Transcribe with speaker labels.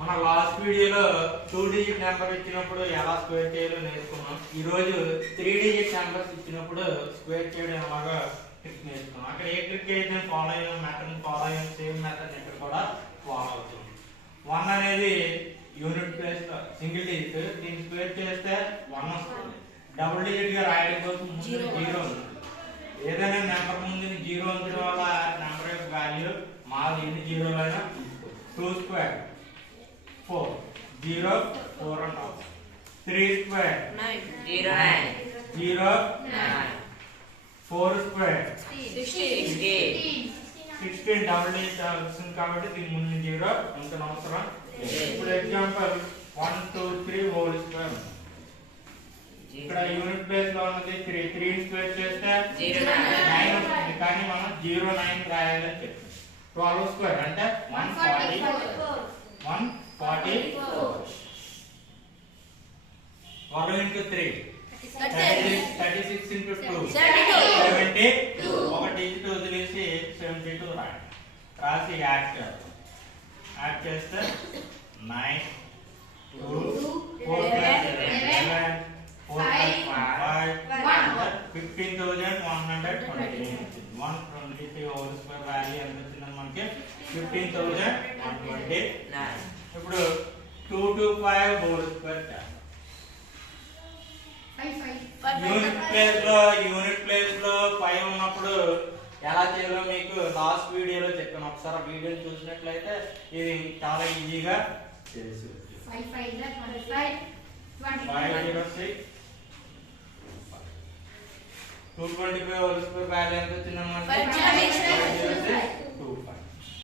Speaker 1: మన లాస్ట్ వీడియోలో two digit number ఇచ్చినప్పుడు ఎలా స్క్వేర్ చేయాలో నేర్చుకున్నాం. ఈ రోజు త్రీ డిజిట్ నెంబర్స్ ఇచ్చినప్పుడు స్క్వేర్ చేయడం ఎలాగా ట్రిక్ నేర్చుకున్నాం. అక్కడ ఏ ట్రిక్ అయితే ఫాలో అయిన మెథడ్ ఫాలో అయిన సేమ్ మెథడ్ ఇక్కడ కూడా ఫాలో అవుతుంది. వన్ అనేది యూనిట్ ప్లేస్ సింగిల్ డిజిట్ దీన్ని స్క్వేర్ చేస్తే వన్ వస్తుంది. డబుల్ డిజిట్గా రాయడం కోసం. జీరో ఉంది. ఏదైనా నెంబర్ ముందు జీరో ఉంచడం వల్ల నెంబర్ యొక్క వాల్యూ మాది ఎన్ని జీరోలు అయినా two square 4. 0, 4 and off. 3 square.
Speaker 2: 9. 0,
Speaker 1: 9.
Speaker 2: 0,
Speaker 1: 9. 4
Speaker 2: square.
Speaker 1: 16. 16. double is uh, absent కాబట్టి దీని ముందు జీరో అంత అవసరం ఇప్పుడు ఎగ్జాంపుల్ 1 2 3 హోల్ స్క్వేర్ ఇక్కడ యూనిట్ ప్లేస్లో ఉన్నది 3 3 స్క్వేర్ చేస్తే కానీ మనం 0 9 రాయాలని చెప్పాం 12 స్క్వేర్ అంటే 1 1 into 3. 36 into 2. 72. 72. ఒకటి ఇంటూ వదిలేసి 72 రాయండి రాసి యాడ్ చేస్తాం యాడ్ చేస్తే 9 2 4 11 4 5 1 15120 123 హోల్ స్క్వేర్ వాల్యూ ఎంత వచ్చిందని మనకి
Speaker 2: 15129
Speaker 1: ఇప్పుడు 2 టు 5 హోల్ స్క్వేర్ చేస్తాం యూనిట్ ప్లేస్లో యూనిట్ ప్లేస్లో ఫైవ్ ఉన్నప్పుడు ఎలా చేయాలో మీకు లాస్ట్ వీడియోలో చెప్పాను. ఒకసారి ఆ వీడియో చూసినట్లయితే ఇది చాలా ఈజీగా చేసి five zero six two twenty five ఎంత వచ్చిందన్నమాట